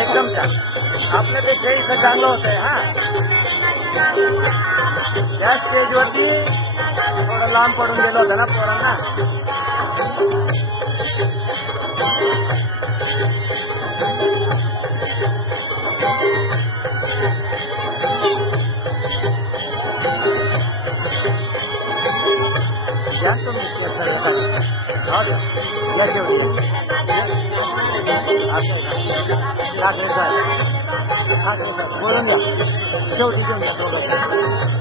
एकदम छान आपलं ते इथं चांगलं होतंय हा या स्टेजवरती थोडं लांब ना 啥的，那是的，那是的，那真是，那真是，我说你，小弟就是说的。